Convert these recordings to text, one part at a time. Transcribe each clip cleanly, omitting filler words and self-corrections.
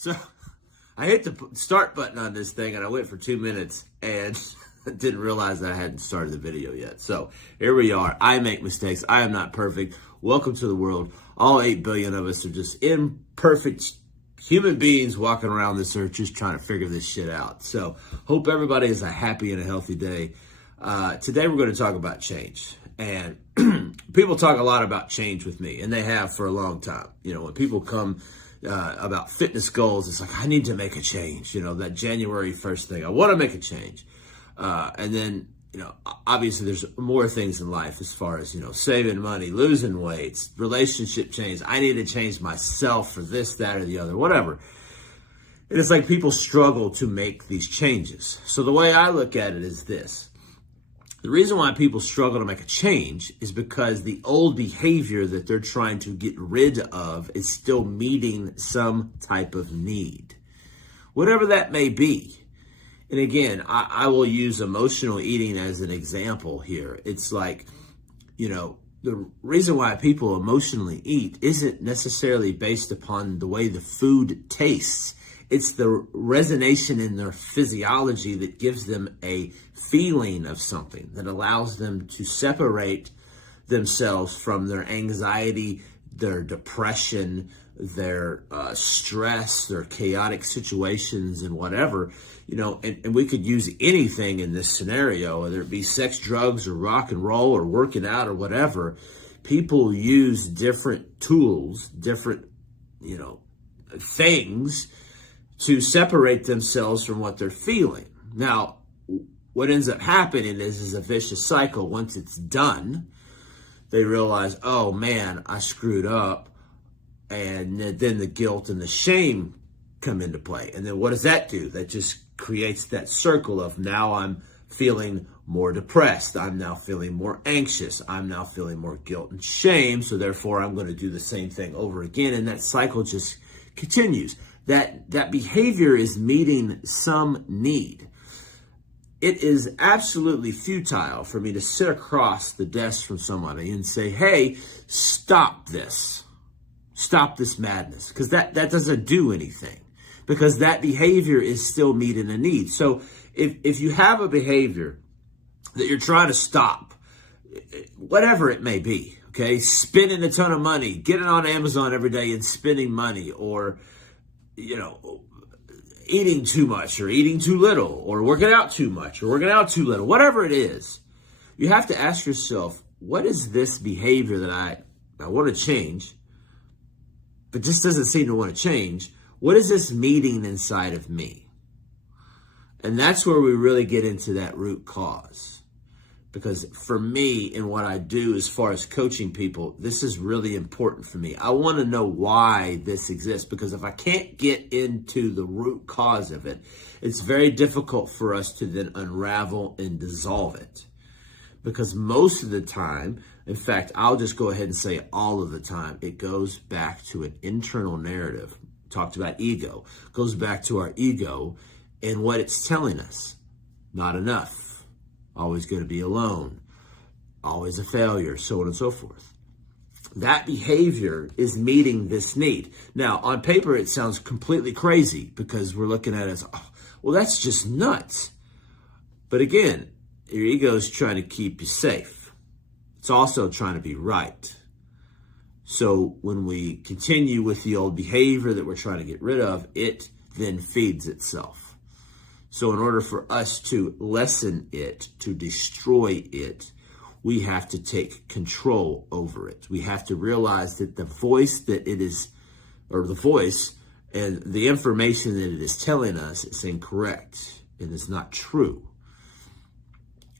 So I hit the start button on this thing and I went for 2 minutes and didn't realize that I hadn't started the video yet. So here we are. I make mistakes. I am not perfect. Welcome to the world. All 8 billion of us are just imperfect human beings walking around this earth just trying to figure this shit out. So hope everybody has a happy and a healthy day. Today we're going to talk about change. And people talk a lot about change with me, and they have for a long time. You know, when people come about fitness goals, it's like, I need to make a change. You know, that January 1st thing, I want to make a change. And then, you know, obviously there's more things in life as far as, you know, saving money, losing weight, relationship change. I need to change myself for this, that, or the other, whatever. And it's like people struggle to make these changes. So the way I look at it is this. The reason why people struggle to make a change is because the old behavior that they're trying to get rid of is still meeting some type of need, whatever that may be. And again, I will use emotional eating as an example here. It's like, you know, the reason why people emotionally eat isn't necessarily based upon the way the food tastes. It's the resonance in their physiology that gives them a feeling of something that allows them to separate themselves from their anxiety, their depression, their stress, their chaotic situations and whatever, you know, and we could use anything in this scenario, whether it be sex, drugs, or rock and roll, or working out, or whatever. People use different tools, different, you know, things to separate themselves from what they're feeling. Now, what ends up happening is a vicious cycle. Once it's done, they realize, oh man, I screwed up. And then the guilt and the shame come into play. And then what does that do? That just creates that circle of, now I'm feeling more depressed. I'm now feeling more anxious. I'm now feeling more guilt and shame. So therefore I'm going to do the same thing over again. And that cycle just continues. That behavior is meeting some need. It is absolutely futile for me to sit across the desk from somebody and say, hey, stop this. Stop this madness. Because that doesn't do anything. Because that behavior is still meeting a need. So if you have a behavior that you're trying to stop, whatever it may be, okay, spending a ton of money, getting on Amazon every day and spending money, or, you know, eating too much or eating too little, or working out too much or working out too little, whatever it is, you have to ask yourself, what is this behavior that I want to change, but just doesn't seem to want to change? What is this meeting inside of me? And that's where we really get into that root cause. Because for me, and what I do as far as coaching people, this is really important for me. I want to know why this exists, because if I can't get into the root cause of it, it's very difficult for us to then unravel and dissolve it. Because most of the time, in fact, I'll just go ahead and say all of the time, it goes back to an internal narrative. Talked about ego. Goes back to our ego and what it's telling us. Not enough. Always going to be alone, always a failure, so on and so forth. That behavior is meeting this need. Now, on paper, it sounds completely crazy because we're looking at it as, oh, well, that's just nuts. But again, your ego is trying to keep you safe. It's also trying to be right. So when we continue with the old behavior that we're trying to get rid of, it then feeds itself. So in order for us to lessen it, to destroy it, we have to take control over it. We have to realize that the voice that it is, or the voice and the information that it is telling us is incorrect and is not true.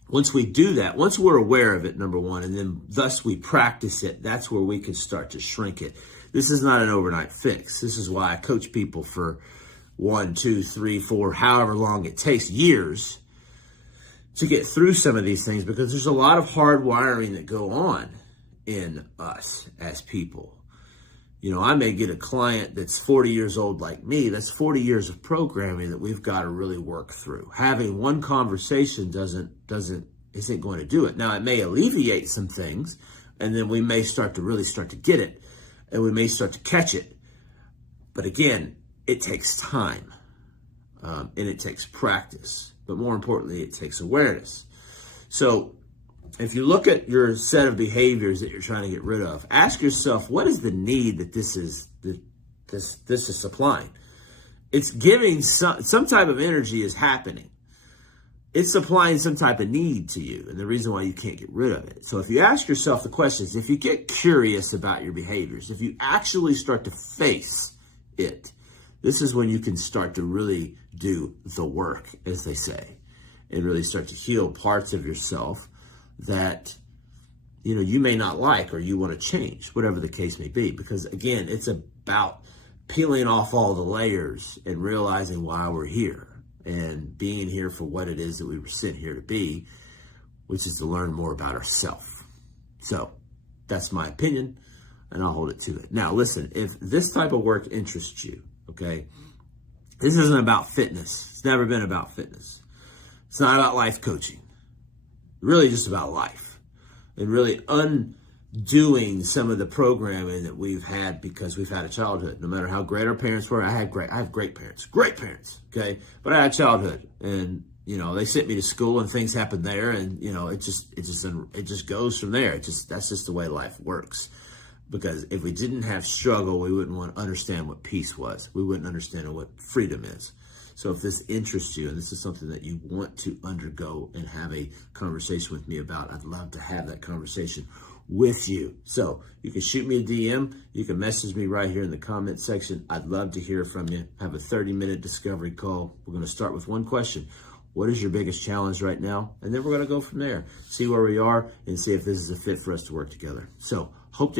Once we do that, once we're aware of it, number one, and then thus we practice it, that's where we can start to shrink it. This is not an overnight fix. This is why I coach people for 1, 2, 3, 4, however long it takes, years, to get through some of these things, because there's a lot of hard wiring that go on in us as people. You know, I may get a client that's 40 years old like me. That's 40 years of programming that we've got to really work through. Having one conversation isn't going to do it. Now, it may alleviate some things, and then we may really start to get it, and we may start to catch it. But again, it takes time, and it takes practice, but more importantly, it takes awareness. So if you look at your set of behaviors that you're trying to get rid of, ask yourself, what is the need that this is supplying? It's giving some type of energy is happening. It's supplying some type of need to you, and the reason why you can't get rid of it. So if you ask yourself the questions, if you get curious about your behaviors, if you actually start to face it, this is when you can start to really do the work, as they say, and really start to heal parts of yourself that you may not like or you want to change, whatever the case may be. Because again, it's about peeling off all the layers and realizing why we're here and being here for what it is that we were sent here to be, which is to learn more about ourselves. So that's my opinion, and I'll hold it to it. Now, listen, if this type of work interests you, okay, this isn't about fitness. It's never been about fitness. It's not about life coaching. Really just about life and really undoing some of the programming that we've had because we've had a childhood. No matter how great our parents were, I have great parents, okay? But I had childhood, and they sent me to school and things happened there, and it just goes from there. That's just the way life works. Because if we didn't have struggle, we wouldn't want to understand what peace was. We wouldn't understand what freedom is. So if this interests you and this is something that you want to undergo and have a conversation with me about, I'd love to have that conversation with you. So you can shoot me a DM. You can message me right here in the comment section. I'd love to hear from you. Have a 30-minute discovery call. We're going to start with one question. What is your biggest challenge right now? And then we're going to go from there. See where we are and see if this is a fit for us to work together. So